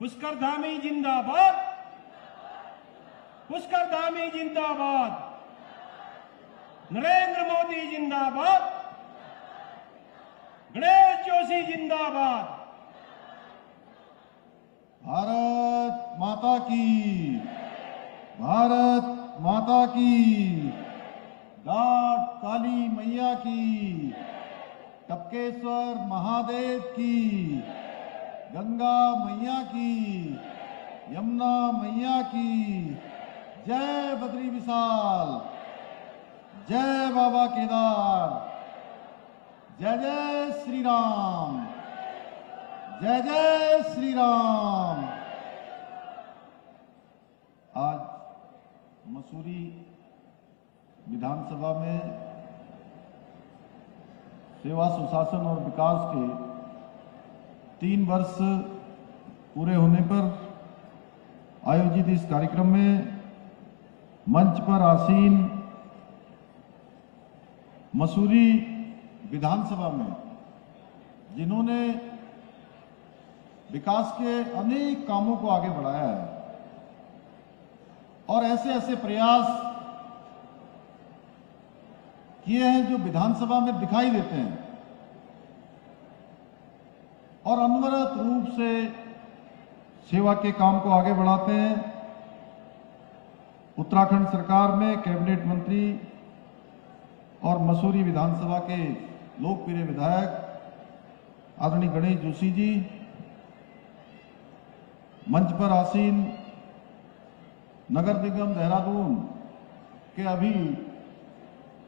पुष्कर धामी जिंदाबाद, पुष्कर धामी जिंदाबाद, नरेंद्र मोदी जिंदाबाद, गणेश जोशी जिंदाबाद। भारत माता की, भारत माता की, घाट काली मैया की, टपकेश्वर महादेव की, गंगा मैया की, यमुना मैया की, जय बद्री विशाल, जय बाबा केदार, जय जय श्री राम, जय जय श्री राम। आज मसूरी विधानसभा में सेवा सुशासन और विकास के 3 वर्ष पूरे होने पर आयोजित इस कार्यक्रम में मंच पर आसीन मसूरी विधानसभा में जिन्होंने विकास के अनेक कामों को आगे बढ़ाया है और ऐसे ऐसे प्रयास किए हैं जो विधानसभा में दिखाई देते हैं और अनवरत रूप से सेवा के काम को आगे बढ़ाते हैं। उत्तराखंड सरकार में कैबिनेट मंत्री और मसूरी विधानसभा के लोकप्रिय विधायक आदरणीय गणेश जोशी जी, मंच पर आसीन नगर निगम देहरादून के अभी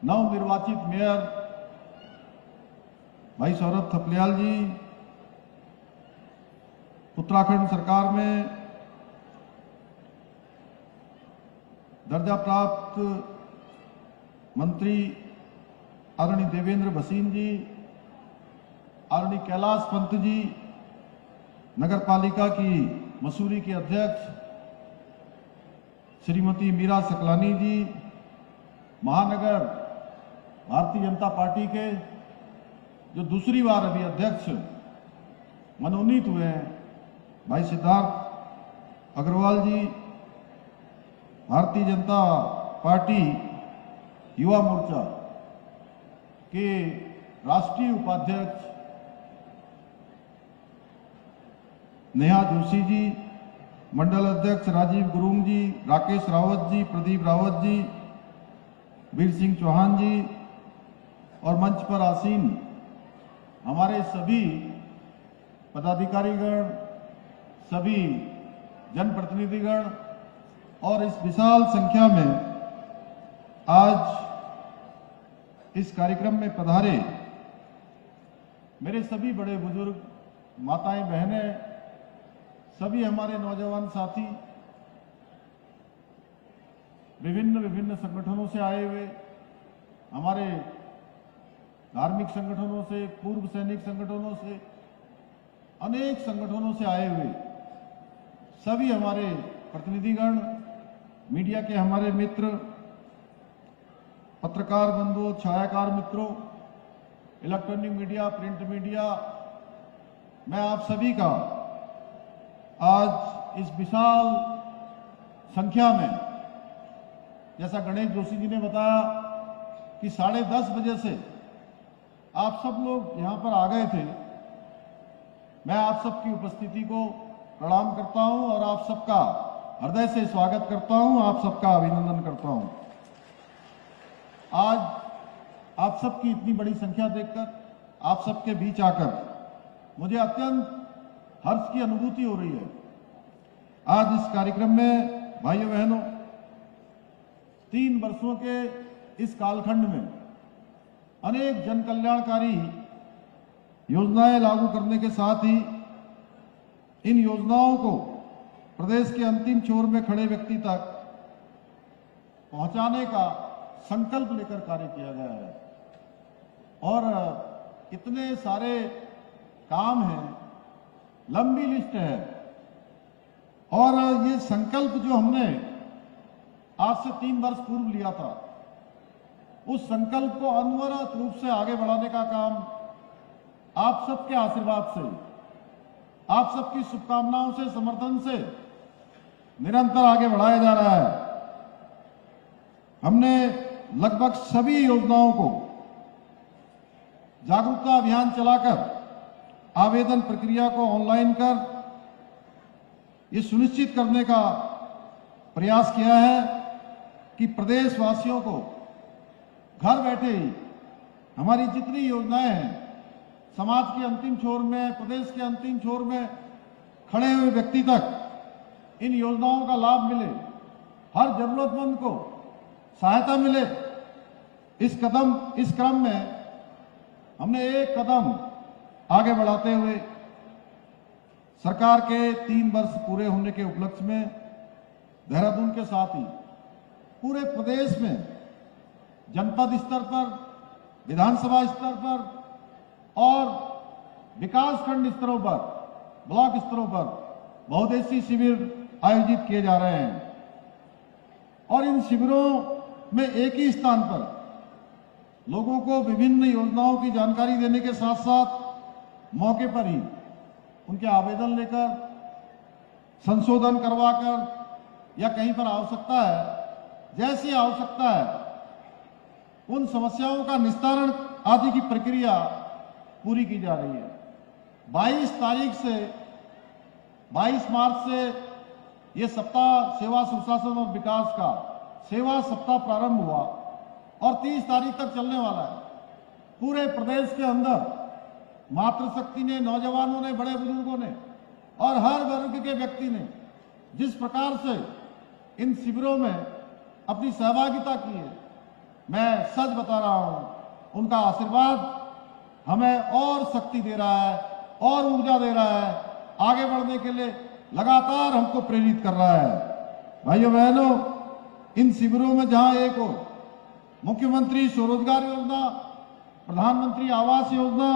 नवनिर्वाचित मेयर भाई सौरभ थपलियाल जी, उत्तराखंड सरकार में दर्जा प्राप्त मंत्री आदरणीय देवेंद्र भसीन जी, आदरणीय कैलाश पंत जी, नगर पालिका की मसूरी की अध्यक्ष श्रीमती मीरा सकलानी जी, महानगर भारतीय जनता पार्टी के जो दूसरी बार अभी अध्यक्ष मनोनीत हुए हैं भाई सिद्धार्थ अग्रवाल जी, भारतीय जनता पार्टी युवा मोर्चा के राष्ट्रीय उपाध्यक्ष नेहा जोशी जी, मंडल अध्यक्ष राजीव गुरुंग जी, राकेश रावत जी, प्रदीप रावत जी, वीर सिंह चौहान जी और मंच पर आसीन हमारे सभी पदाधिकारीगण, सभी जनप्रतिनिधिगण और इस विशाल संख्या में आज इस कार्यक्रम में पधारे मेरे सभी बड़े बुजुर्ग, माताएं, बहनें, सभी हमारे नौजवान साथी, विभिन्न संगठनों से आए हुए, हमारे धार्मिक संगठनों से, पूर्व सैनिक संगठनों से, अनेक संगठनों से आए हुए सभी हमारे प्रतिनिधिगण, मीडिया के हमारे मित्र, पत्रकार बंधुओं, छायाकार मित्रों, इलेक्ट्रॉनिक मीडिया, प्रिंट मीडिया, मैं आप सभी का आज इस विशाल संख्या में, जैसा गणेश जोशी जी ने बताया कि 10:30 बजे से आप सब लोग यहां पर आ गए थे, मैं आप सबकी उपस्थिति को प्रणाम करता हूं और आप सबका हृदय से स्वागत करता हूं, आप सबका अभिनंदन करता हूं। आज आप सबकी इतनी बड़ी संख्या देखकर, आप सबके बीच आकर मुझे अत्यंत हर्ष की अनुभूति हो रही है। आज इस कार्यक्रम में भाइयों बहनों, 3 वर्षों के इस कालखंड में अनेक जन कल्याणकारी योजनाएं लागू करने के साथ ही इन योजनाओं को प्रदेश के अंतिम छोर में खड़े व्यक्ति तक पहुंचाने का संकल्प लेकर कार्य किया गया है और इतने सारे काम हैं, लंबी लिस्ट है और ये संकल्प जो हमने आज से 3 वर्ष पूर्व लिया था, उस संकल्प को अनवरत रूप से आगे बढ़ाने का काम आप सबके आशीर्वाद से, आप सबकी शुभकामनाओं से, समर्थन से निरंतर आगे बढ़ाया जा रहा है। हमने लगभग सभी योजनाओं को जागरूकता अभियान चलाकर आवेदन प्रक्रिया को ऑनलाइन कर ये सुनिश्चित करने का प्रयास किया है कि प्रदेशवासियों को घर बैठे ही हमारी जितनी योजनाएं हैं, समाज के अंतिम छोर में, प्रदेश के अंतिम छोर में खड़े हुए व्यक्ति तक इन योजनाओं का लाभ मिले, हर जरूरतमंद को सहायता मिले। इस क्रम में हमने एक कदम आगे बढ़ाते हुए सरकार के 3 वर्ष पूरे होने के उपलक्ष्य में देहरादून के साथ ही पूरे प्रदेश में जनपद स्तर पर, विधानसभा स्तर पर और विकासखंड स्तरों पर, ब्लॉक स्तरों पर बहुउद्देशीय शिविर आयोजित किए जा रहे हैं। और इन शिविरों में एक ही स्थान पर लोगों को विभिन्न योजनाओं की जानकारी देने के साथ साथ मौके पर ही उनके आवेदन लेकर, संशोधन करवाकर या कहीं पर आवश्यकता है, जैसी आवश्यकता है उन समस्याओं का निस्तारण आदि की प्रक्रिया पूरी की जा रही है। 22 मार्च से ये सप्ताह सेवा सुशासन और विकास का सेवा सप्ताह प्रारंभ हुआ और 30 तारीख तक चलने वाला है। पूरे प्रदेश के अंदर मातृशक्ति ने, नौजवानों ने, बड़े बुजुर्गों ने और हर वर्ग के व्यक्ति ने जिस प्रकार से इन शिविरों में अपनी सहभागिता की है, मैं सच बता रहा हूं, उनका आशीर्वाद हमें और शक्ति दे रहा है और ऊर्जा दे रहा है, आगे बढ़ने के लिए लगातार हमको प्रेरित कर रहा है। भाइयों बहनों, इन शिविरों में जहां एक और मुख्यमंत्री स्वरोजगार योजना, प्रधानमंत्री आवास योजना,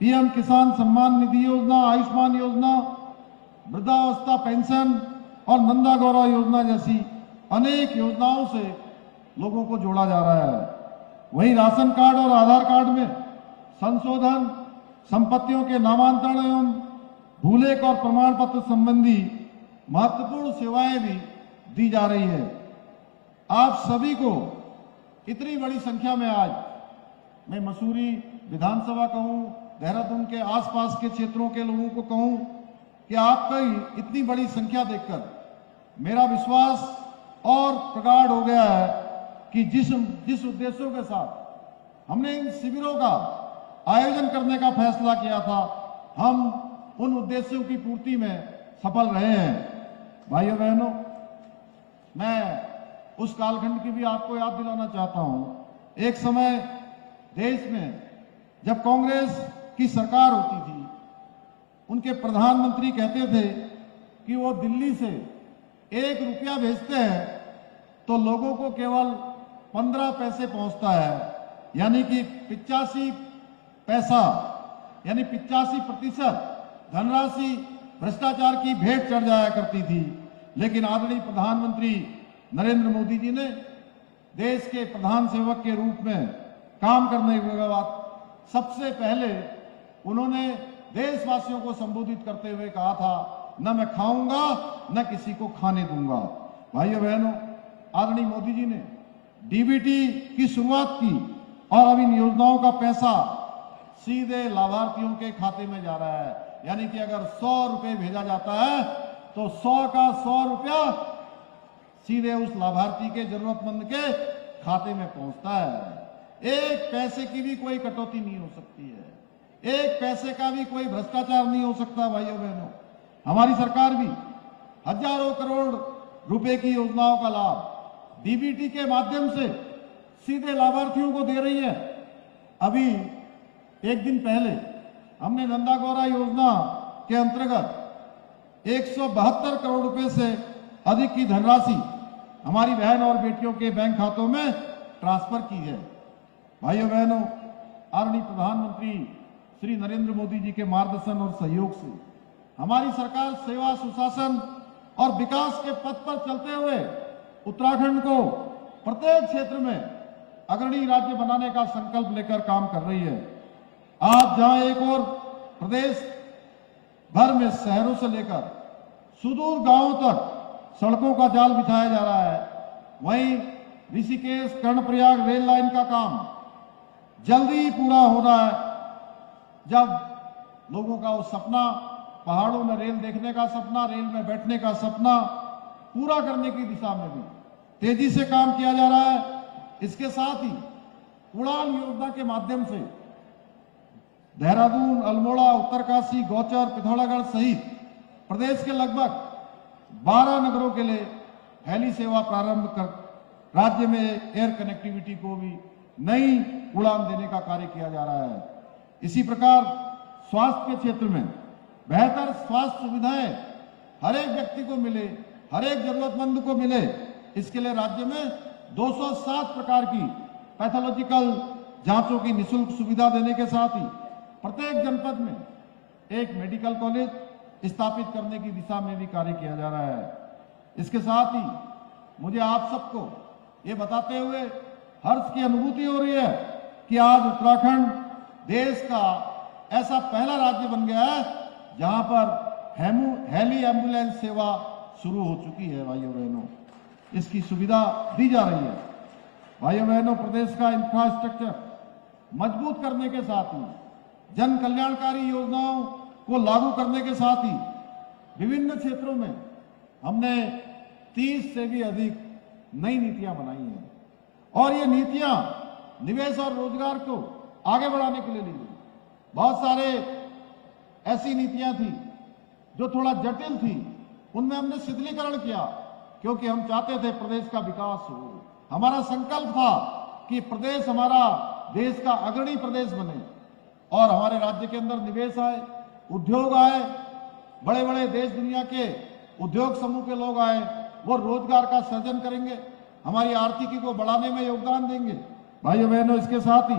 पीएम किसान सम्मान निधि योजना, आयुष्मान योजना, वृद्धावस्था पेंशन और नंदा गौरव योजना जैसी अनेक योजनाओं से लोगों को जोड़ा जा रहा है। वहीं राशन कार्ड और आधार कार्ड में संशोधन, संपत्तियों के नामांतरण एवं भूलेख और प्रमाण पत्र संबंधी महत्वपूर्ण सेवाएं भी दी जा रही है। आप सभी को इतनी बड़ी संख्या में आज मैं मसूरी विधानसभा कहूं, देहरादून के आसपास के क्षेत्रों के लोगों को कहूं कि आपकी इतनी बड़ी संख्या देखकर मेरा विश्वास और प्रगाढ़ हो गया है कि जिस उद्देश्यों के साथ हमने इन शिविरों का आयोजन करने का फैसला किया था, हम उन उद्देश्यों की पूर्ति में सफल रहे हैं। भाइयों बहनों, मैं उस कालखंड की भी आपको याद दिलाना चाहता हूं। एक समय देश में जब कांग्रेस की सरकार होती थी, उनके प्रधानमंत्री कहते थे कि वो दिल्ली से 1 रुपया भेजते हैं तो लोगों को केवल 15 पैसे पहुंचता है, यानी कि 85 पैसा यानी 85% धनराशि भ्रष्टाचार की भेंट चढ़ जाया करती थी। लेकिन आदरणीय प्रधानमंत्री नरेंद्र मोदी जी ने देश के प्रधान सेवक के रूप में काम करने के बाद सबसे पहले उन्होंने देशवासियों को संबोधित करते हुए कहा था, न मैं खाऊंगा न किसी को खाने दूंगा। भाइयों बहनों, आदरणीय मोदी जी ने डीबीटी की शुरुआत की और अब इन योजनाओं का पैसा सीधे लाभार्थियों के खाते में जा रहा है। यानी कि अगर 100 रुपए भेजा जाता है तो 100 का 100 रुपया सीधे उस लाभार्थी के, जरूरतमंद के खाते में पहुंचता है। एक पैसे की भी कोई कटौती नहीं हो सकती है, एक पैसे का भी कोई भ्रष्टाचार नहीं हो सकता। भाइयों बहनों, हमारी सरकार भी हजारों करोड़ रुपए की योजनाओं का लाभ डीबीटी के माध्यम से सीधे लाभार्थियों को दे रही है। अभी एक दिन पहले हमने नंदा गौरा योजना के अंतर्गत 172 करोड़ रुपए से अधिक की धनराशि हमारी बहन और बेटियों के बैंक खातों में ट्रांसफर की है। भाइयों बहनों, आदरणीय प्रधानमंत्री श्री नरेंद्र मोदी जी के मार्गदर्शन और सहयोग से हमारी सरकार सेवा, सुशासन और विकास के पथ पर चलते हुए उत्तराखंड को प्रत्येक क्षेत्र में अग्रणी राज्य बनाने का संकल्प लेकर काम कर रही है। आज जहां एक और प्रदेश भर में शहरों से लेकर सुदूर गांवों तक सड़कों का जाल बिछाया जा रहा है। वहीं ऋषिकेश कर्णप्रयाग रेल लाइन का काम जल्दी ही पूरा हो रहा है। जब लोगों का वो सपना, पहाड़ों में रेल देखने का सपना, रेल में बैठने का सपना पूरा करने की दिशा में भी तेजी से काम किया जा रहा है। इसके साथ ही उड़ान योजना के माध्यम से देहरादून, अल्मोड़ा, उत्तरकाशी, गौचर, पिथौरागढ़ सहित प्रदेश के लगभग 12 नगरों के लिए हेली सेवा प्रारंभ कर राज्य में एयर कनेक्टिविटी को भी नई उड़ान देने का कार्य किया जा रहा है। इसी प्रकार स्वास्थ्य के क्षेत्र में बेहतर स्वास्थ्य सुविधाएं हर एक व्यक्ति को मिले, हर एक जरूरतमंद को मिले, इसके लिए राज्य में 207 प्रकार की पैथोलॉजिकल जांचों की निःशुल्क सुविधा देने के साथ ही प्रत्येक जनपद में एक मेडिकल कॉलेज स्थापित करने की दिशा में भी कार्य किया जा रहा है। इसके साथ ही मुझे आप सबको ये बताते हुए हर्ष की अनुभूति हो रही है कि आज उत्तराखंड देश का ऐसा पहला राज्य बन गया है जहां पर हेली एम्बुलेंस सेवा शुरू हो चुकी है। भाइयों बहनों, इसकी सुविधा दी जा रही है। भाइयों बहनों, प्रदेश का इंफ्रास्ट्रक्चर मजबूत करने के साथ ही जन कल्याणकारी योजनाओं को लागू करने के साथ ही विभिन्न क्षेत्रों में हमने 30 से भी अधिक नई नीतियां बनाई हैं और ये नीतियां निवेश और रोजगार को आगे बढ़ाने के लिए ली गई। बहुत सारे ऐसी नीतियां थी जो थोड़ा जटिल थी, उनमें हमने शिथिलीकरण किया क्योंकि हम चाहते थे प्रदेश का विकास हो। हमारा संकल्प था कि प्रदेश हमारा देश का अग्रणी प्रदेश बने और हमारे राज्य के अंदर निवेश आए, उद्योग आए, बड़े बड़े देश दुनिया के उद्योग समूह के लोग आए, वो रोजगार का सृजन करेंगे, हमारी आर्थिकी को बढ़ाने में योगदान देंगे। भाइयों बहनों, इसके साथ ही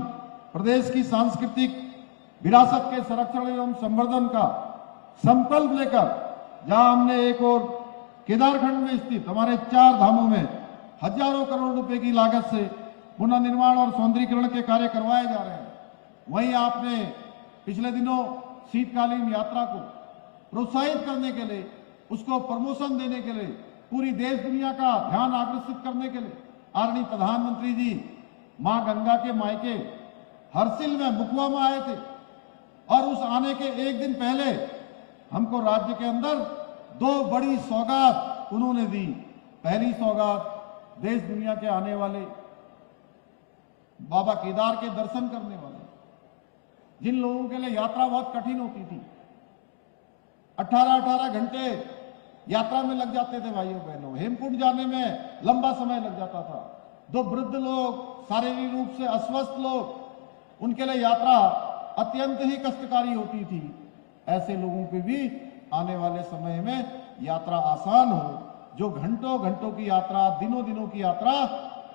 प्रदेश की सांस्कृतिक विरासत के संरक्षण एवं संवर्धन का संकल्प लेकर जहां हमने एक और केदारखंड में स्थित हमारे 4 धामों में हजारों करोड़ रुपए की लागत से पुनर्निर्माण और सौंदर्यीकरण के कार्य करवाए जा रहे हैं, वहीं आपने पिछले दिनों शीतकालीन यात्रा को प्रोत्साहित करने के लिए, उसको प्रमोशन देने के लिए, पूरी देश दुनिया का ध्यान आकर्षित करने के लिए आदरणीय प्रधानमंत्री जी मां गंगा के मायके हरसिल में मुखवा में आए थे और उस आने के एक दिन पहले हमको राज्य के अंदर 2 बड़ी सौगात उन्होंने दी। पहली सौगात देश दुनिया के आने वाले बाबा केदार के दर्शन करने वाले, जिन लोगों के लिए यात्रा बहुत कठिन होती थी, 18-18 घंटे यात्रा में लग जाते थे। भाइयों बहनों, हेमकुंड जाने में लंबा समय लग जाता था। 2 वृद्ध लोग, शारीरिक रूप से अस्वस्थ लोग, उनके लिए यात्रा अत्यंत ही कष्टकारी होती थी। ऐसे लोगों पे भी आने वाले समय में यात्रा आसान हो, जो घंटों घंटों की यात्रा, दिनों दिनों की यात्रा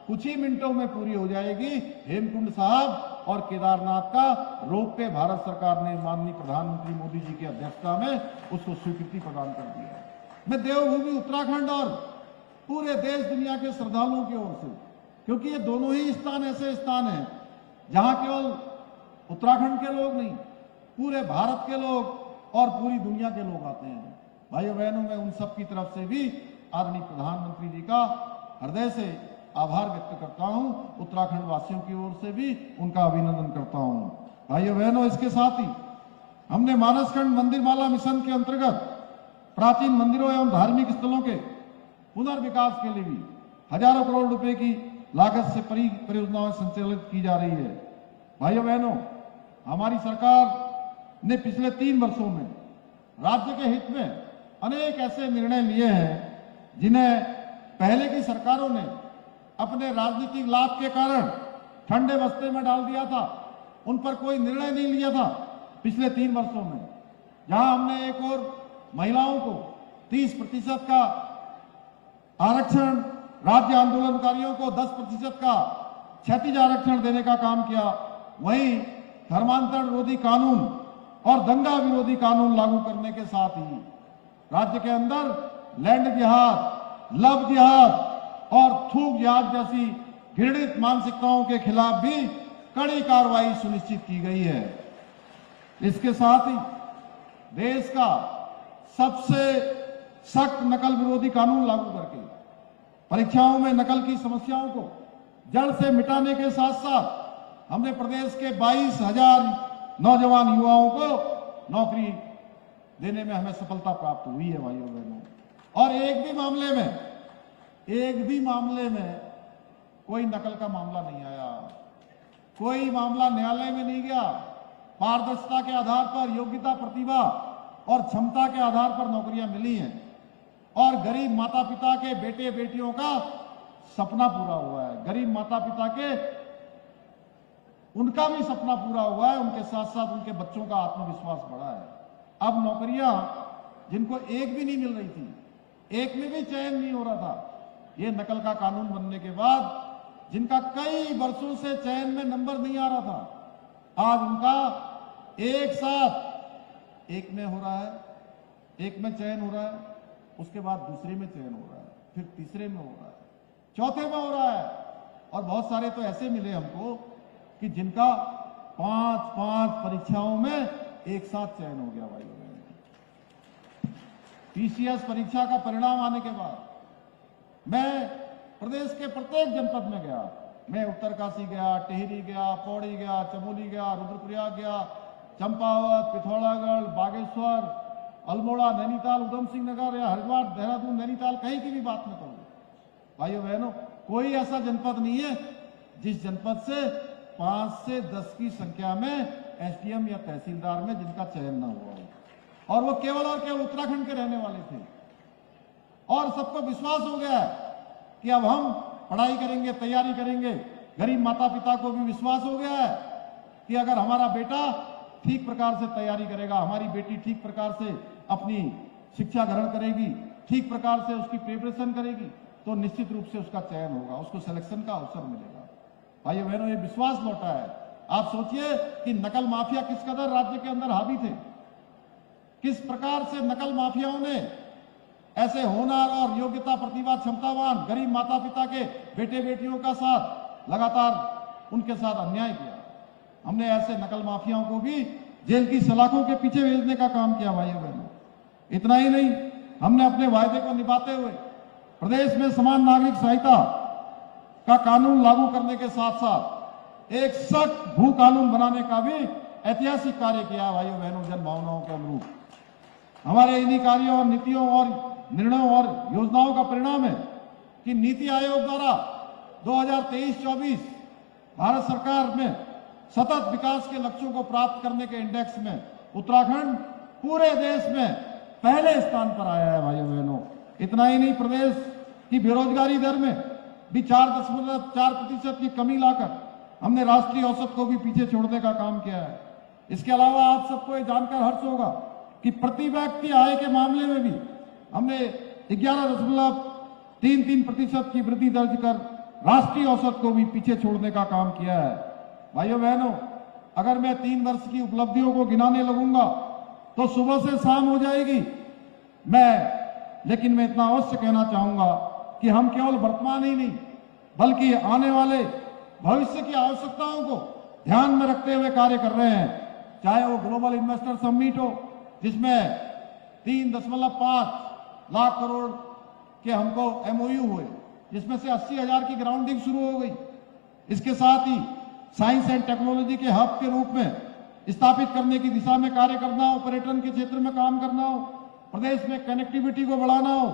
कुछ ही मिनटों में पूरी हो जाएगी। हेमकुंड साहब और केदारनाथ का रोपवे भारत सरकार ने माननीय प्रधानमंत्री मोदी जी की अध्यक्षता में उसको स्वीकृति प्रदान कर दी है। मैं देवभूमि उत्तराखंड और पूरे देश दुनिया के श्रद्धालुओं की ओर से, क्योंकि ये दोनों ही स्थान ऐसे स्थान हैं जहां केवल उत्तराखंड के लोग नहीं, पूरे भारत के लोग और पूरी दुनिया के लोग आते हैं। भाइयों बहनों, मैं उन सब की तरफ से भी आदरणीय प्रधानमंत्री जी का हृदय से आभार व्यक्त करता हूं। उत्तराखंड वासियों की ओर से भी उनका अभिनंदन करता हूं। भाइयों बहनों, इसके साथ ही हमने मानसखंड मंदिर माला मिशन के अंतर्गत प्राचीन मंदिरों एवं धार्मिक स्थलों के पुनर्विकास के लिए भी हजारों करोड़ रुपए की लागत से परियोजनाएं संचालित की जा रही है। भाइयों बहनों, हमारी सरकार ने पिछले 3 वर्षों में राज्य के हित में अनेक ऐसे निर्णय लिए हैं जिन्हें पहले की सरकारों ने अपने राजनीतिक लाभ के कारण ठंडे बस्ते में डाल दिया था, उन पर कोई निर्णय नहीं लिया था। पिछले 3 वर्षों में जहां हमने एक और महिलाओं को 30% का आरक्षण, राज्य आंदोलनकारियों को 10% का क्षैतिज आरक्षण देने का काम किया, वहीं धर्मांतरण विरोधी कानून और दंगा विरोधी कानून लागू करने के साथ ही राज्य के अंदर लैंड जिहाद, लव जिहाद और थूक जिहाद जैसी घृणित मानसिकताओं के खिलाफ भी कड़ी कार्रवाई सुनिश्चित की गई है। इसके साथ ही देश का सबसे सख्त नकल विरोधी कानून लागू करके परीक्षाओं में नकल की समस्याओं को जड़ से मिटाने के साथ साथ हमने प्रदेश के 22,000 नौजवान युवाओं को नौकरी देने में हमें सफलता प्राप्त हुई है भाइयों बहनों। और एक भी मामले में कोई नकल का मामला नहीं आया, कोई मामला न्यायालय में नहीं गया। पारदर्शिता के आधार पर, योग्यता, प्रतिभा और क्षमता के आधार पर नौकरियां मिली हैं और गरीब माता पिता के बेटे बेटियों का सपना पूरा हुआ है। गरीब माता पिता के उनका भी सपना पूरा हुआ है, उनके साथ साथ उनके बच्चों का आत्मविश्वास बढ़ा है। अब नौकरियां जिनको एक भी नहीं मिल रही थी, एक में भी चयन नहीं हो रहा था, ये नकल का कानून बनने के बाद जिनका कई वर्षों से चयन में नंबर नहीं आ रहा था, आज उनका एक साथ एक में हो रहा है, एक में चयन हो रहा है, उसके बाद दूसरे में चयन हो रहा है, फिर तीसरे में हो रहा है, चौथे में हो रहा है। और बहुत सारे तो ऐसे मिले हमको कि जिनका 5-5 परीक्षाओं में एक साथ चयन हो गया भाई। पीसीएस परीक्षा का परिणाम आने के बाद मैं प्रदेश के प्रत्येक जनपद में गया। मैं उत्तरकाशी गया, टिहरी गया, पौड़ी गया, चमोली गया, रुद्रप्रयाग गया, चंपावत, पिथौरागढ़, बागेश्वर, अल्मोड़ा, नैनीताल, उधम सिंह नगर या हरिद्वार, देहरादून, नैनीताल, कहीं की भी बात न करूं भाइयों बहनों, कोई ऐसा जनपद नहीं है जिस जनपद से 5 से 10 की संख्या में एसडीएम या तहसीलदार में जिनका चयन न हुआ हो। और वो केवल और केवल उत्तराखंड के रहने वाले थे। और सबको विश्वास हो गया है कि अब हम पढ़ाई करेंगे, तैयारी करेंगे। गरीब माता पिता को भी विश्वास हो गया है कि अगर हमारा बेटा ठीक प्रकार से तैयारी करेगा, हमारी बेटी ठीक प्रकार से अपनी शिक्षा ग्रहण करेगी, ठीक प्रकार से उसकी प्रिपरेशन करेगी, तो निश्चित रूप से उसका चयन होगा, उसको सिलेक्शन का अवसर मिलेगा। भाइयों बहनों, ये विश्वास लौटा है। आप सोचिए कि नकल माफिया किस कदर राज्य के अंदर हावी थे, किस प्रकार से नकल माफियाओं ने ऐसे होनहार और योग्यता, प्रतिभा, क्षमतावान गरीब माता पिता के बेटे बेटियों का साथ लगातार उनके साथ अन्याय किया। हमने ऐसे नकल माफियाओं को भी जेल की सलाखों के पीछे भेजने का काम किया भाइयों बहनों। इतना ही नहीं, हमने अपने वायदे को निभाते हुए प्रदेश में समान नागरिक संहिता का कानून लागू करने के साथ साथ एक सख्त भू कानून बनाने का भी ऐतिहासिक कार्य किया भाइयों बहनों। जन भावनाओं के अनुरूप हमारे इन्हीं कार्यों और नीतियों और निर्णयों और योजनाओं का परिणाम है कि नीति आयोग द्वारा 2023-24 भारत सरकार में सतत विकास के लक्ष्यों को प्राप्त करने के इंडेक्स में उत्तराखंड पूरे देश में पहले स्थान पर आया है भाइयों बहनों। इतना ही नहीं, प्रदेश की बेरोजगारी दर में भी 4.4% की कमी लाकर हमने राष्ट्रीय औसत को भी पीछे छोड़ने का काम किया है। इसके अलावा आप सबको ये जानकर हर्ष होगा कि प्रति व्यक्ति आय के मामले में भी हमने 11.33% की वृद्धि दर्ज कर राष्ट्रीय औसत को भी पीछे छोड़ने का काम किया है। भाइयों बहनों, अगर मैं 3 वर्ष की उपलब्धियों को गिनाने लगूंगा तो सुबह से शाम हो जाएगी। लेकिन मैं इतना अवश्य कहना चाहूंगा कि हम केवल वर्तमान ही नहीं बल्कि आने वाले भविष्य की आवश्यकताओं को ध्यान में रखते हुए कार्य कर रहे हैं। चाहे वो ग्लोबल इन्वेस्टर समिट हो जिसमें 3.5 लाख करोड़ के हमको एमओयू हुए, जिसमें से 80,000 की ग्राउंडिंग शुरू हो गई। इसके साथ ही साइंस एंड टेक्नोलॉजी के हब के रूप में स्थापित करने की दिशा में कार्य करना हो, पर्यटन के क्षेत्र में काम करना हो, प्रदेश में कनेक्टिविटी को बढ़ाना हो,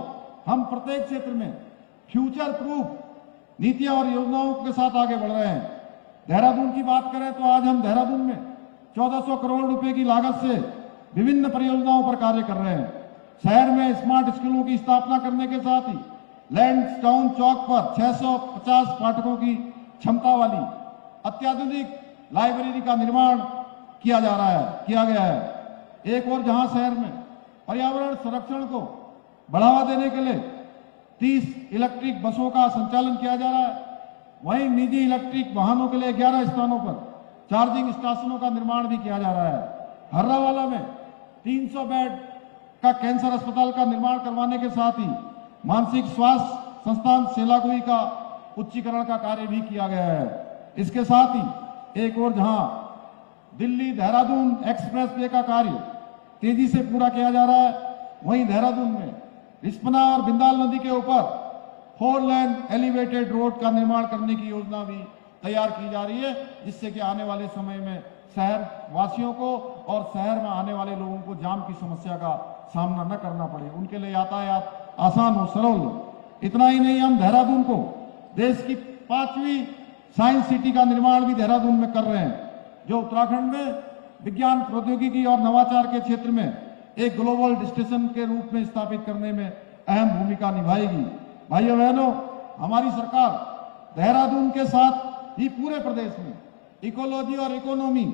हम प्रत्येक क्षेत्र में फ्यूचर प्रूफ नीतियां और योजनाओं के साथ आगे बढ़ रहे हैं। देहरादून की बात करें तो आज हम देहरादून में 1400 करोड़ रुपए की लागत से विभिन्न परियोजनाओं पर कार्य कर रहे हैं। शहर में स्मार्ट स्कूलों की स्थापना करने के साथ ही लैंडस्टाउन चौक पर 650 पाठकों की क्षमता वाली अत्याधुनिक लाइब्रेरी का निर्माण किया गया है। एक और जहां शहर में पर्यावरण संरक्षण को बढ़ावा देने के लिए 30 इलेक्ट्रिक बसों का संचालन किया जा रहा है, वहीं निजी इलेक्ट्रिक वाहनों के लिए 11 स्थानों पर चार्जिंग स्टेशनों का निर्माण भी किया जा रहा है। हर्रावाला में 300 बेड का कैंसर अस्पताल का निर्माण करवाने के साथ ही मानसिक स्वास्थ्य संस्थान सेलाकुई का उच्चीकरण का कार्य भी किया गया है। इसके साथ ही एक और जहां दिल्ली देहरादून एक्सप्रेस वे का कार्य तेजी से पूरा किया जा रहा है, वहीं देहरादून में रिस्पना और बिंदाल नदी के ऊपर 4 लेन एलिवेटेड रोड का निर्माण करने की योजना भी तैयार की जा रही है, जिससे कि आने वाले समय में शहर वासियों को और शहर में आने वाले लोगों को जाम की समस्या का सामना न करना पड़े, उनके लिए यातायात आसान हो, सरल हो। इतना ही नहीं, हम देहरादून को देश की 5वीं साइंस सिटी का निर्माण भी देहरादून में कर रहे हैं, जो उत्तराखंड में विज्ञान प्रौद्योगिकी और नवाचार के क्षेत्र में एक ग्लोबल डेस्टिनेशन के रूप में स्थापित करने में अहम भूमिका निभाएगी। भाइयों बहनों, हमारी सरकार देहरादून के साथ ही पूरे प्रदेश में इकोलॉजी और इकोनॉमी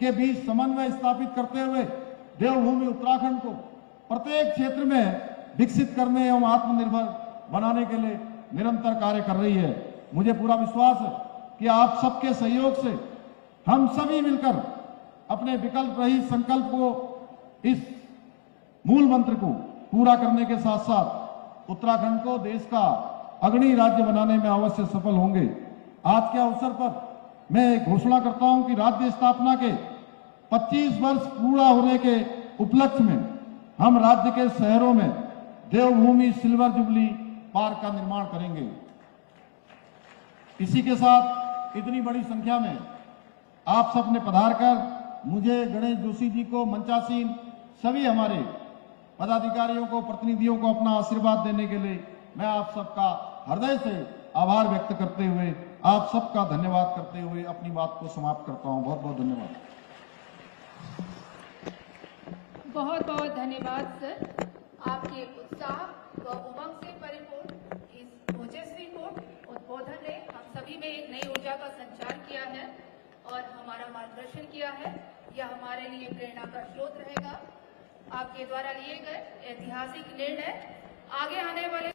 के बीच समन्वय स्थापित करते हुए देवभूमि उत्तराखंड को प्रत्येक क्षेत्र में विकसित करने एवं आत्मनिर्भर बनाने के लिए निरंतर कार्य कर रही है। मुझे पूरा विश्वास है कि आप सबके सहयोग से हम सभी मिलकर अपने विकल्प रहित संकल्प को, इस मूल मंत्र को पूरा करने के साथ साथ उत्तराखंड को देश का अग्रणी राज्य बनाने में अवश्य सफल होंगे। आज के अवसर पर मैं घोषणा करता हूं कि राज्य स्थापना के 25 वर्ष पूरा होने के उपलक्ष्य में हम राज्य के शहरों में देवभूमि सिल्वर जुबली पार्क का निर्माण करेंगे। इसी के साथ इतनी बड़ी संख्या में आप सबने पधारकर मुझे, गणेश जोशी जी को, मंचासीन सभी हमारे पदाधिकारियों को, प्रतिनिधियों को अपना आशीर्वाद देने के लिए मैं आप सबका हृदय से आभार व्यक्त करते हुए, आप सबका धन्यवाद करते हुए अपनी बात को समाप्त करता हूं। बहुत बहुत धन्यवाद। बहुत बहुत धन्यवाद सर। आपके उत्साह व उमंग से परिपूर्ण इस ओजस्वी उद्बोधन ने हम सभी में एक नई ऊर्जा का संचार किया है और हमारा मार्गदर्शन किया है। यह हमारे लिए प्रेरणा का स्रोत रहेगा। आपके द्वारा लिए गए ऐतिहासिक निर्णय आगे आने वाले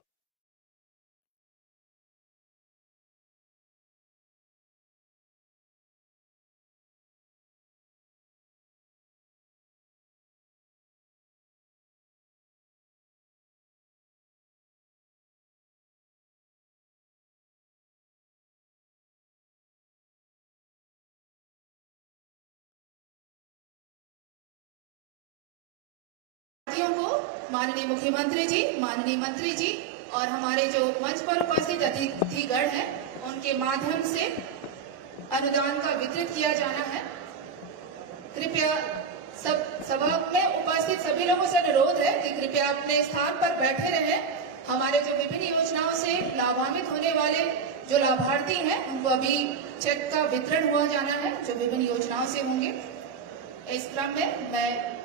को माननीय मुख्यमंत्री जी, माननीय मंत्री जी और हमारे जो मंच पर उपस्थित अतिथिगण हैं, उनके माध्यम से अनुदान का वितरित किया जाना है। कृपया सब सभा में उपस्थित सभी लोगों से अनुरोध है कि कृपया अपने स्थान पर बैठे रहें। हमारे जो विभिन्न योजनाओं से लाभान्वित होने वाले जो लाभार्थी हैं, उनको अभी चेक का वितरण हुआ जाना है, जो विभिन्न योजनाओं से होंगे। इस क्रम में मैं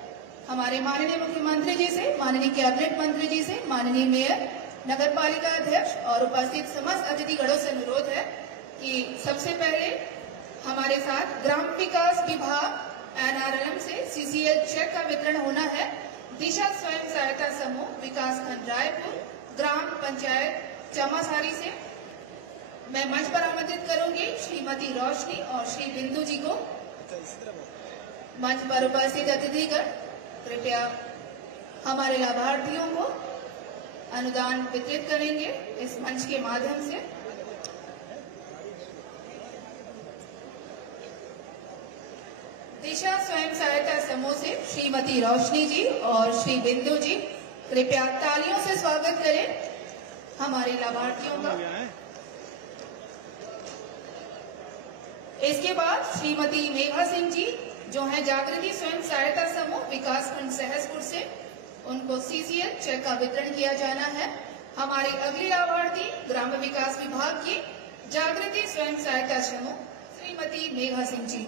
हमारे माननीय मुख्यमंत्री जी से, माननीय कैबिनेट मंत्री जी से, माननीय मेयर, नगर पालिका अध्यक्ष और उपस्थित समस्त अतिथिगणों से अनुरोध है कि सबसे पहले हमारे साथ ग्राम विकास विभाग NRLM से CCL चेक का वितरण होना है। दिशा स्वयं सहायता समूह विकास खंड रायपुर, ग्राम पंचायत चमासारी से मैं मंच पर आमंत्रित करूंगी श्रीमती रोशनी और श्री बिंदु जी को। मंच पर उपस्थित अतिथिगण कृपया हमारे लाभार्थियों को अनुदान वितरित करेंगे इस मंच के माध्यम से। दिशा स्वयं सहायता समूह से श्रीमती रोशनी जी और श्री बिंदु जी, कृपया तालियों से स्वागत करें हमारे लाभार्थियों का। इसके बाद श्रीमती मेघा सिंह जी जो है जागृति स्वयं सहायता समूह विकासखंड सहसपुर से, उनको CCL चेक का वितरण किया जाना है। हमारी अगली लाभार्थी ग्राम विकास विभाग की जागृति स्वयं सहायता समूह श्रीमती मेघा सिंह जी।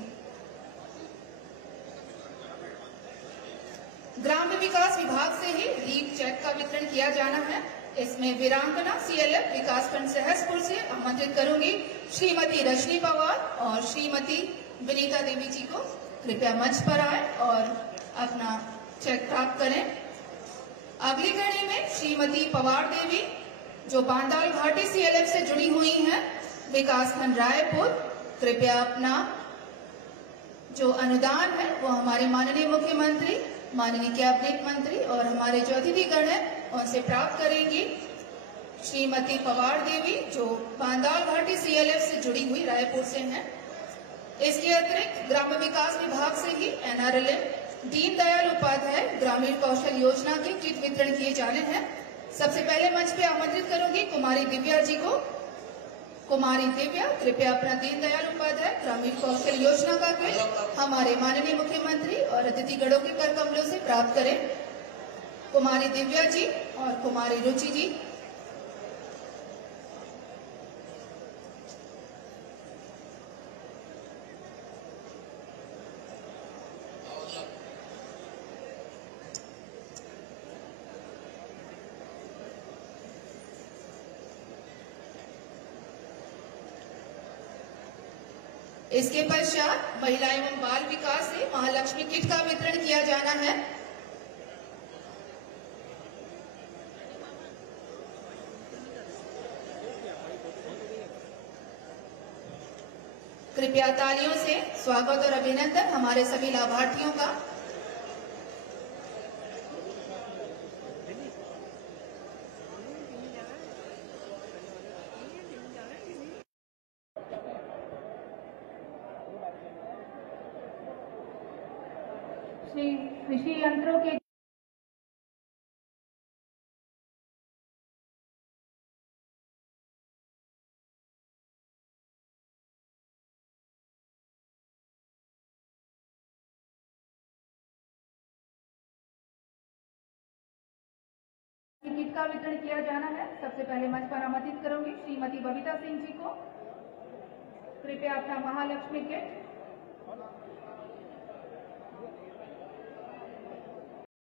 ग्राम विकास विभाग से ही लीप चेक का वितरण किया जाना है। इसमें वीरांगना CLF विकासखंड सहसपुर से आमंत्रित करूंगी श्रीमती रजनी पवार और श्रीमती विनीता देवी जी को। कृपया मंच पर आए और अपना चेक प्राप्त करें। अगली कड़ी में श्रीमती पवार देवी जो बांदाल घाटी CLF से जुड़ी हुई हैं, विकासखंड रायपुर, कृपया अपना जो अनुदान है वो हमारे माननीय मुख्यमंत्री, माननीय कैबिनेट मंत्री और हमारे जो अतिथिगण हैं उनसे प्राप्त करेंगी। श्रीमती पवार देवी जो बांदाल घाटी CLF से जुड़ी हुई रायपुर से हैं। इसके अतिरिक्त ग्राम विकास विभाग से ही NRLM दीनदयाल उपाध्याय ग्रामीण कौशल योजना के किट वितरण किए जाने हैं। सबसे पहले मंच पे आमंत्रित करूंगी कुमारी दिव्या जी को। कुमारी दिव्या, कृपया अपना दीनदयाल उपाध्याय ग्रामीण कौशल योजना का किट हमारे माननीय मुख्यमंत्री और अतिथिगणों के कर कमलों से प्राप्त करें। कुमारी दिव्या जी और कुमारी रुचि जी। इसके पश्चात महिला एवं बाल विकास से महालक्ष्मी किट का वितरण किया जाना है। कृपया तालियों से स्वागत और अभिनंदन हमारे सभी लाभार्थियों का। श्री कृषि यंत्रों के किट का वितरण किया जाना है। सबसे पहले मंच पर आमंत्रित करूंगी श्रीमती बबीता सिंह जी को। कृपया अपना महालक्ष्मी किट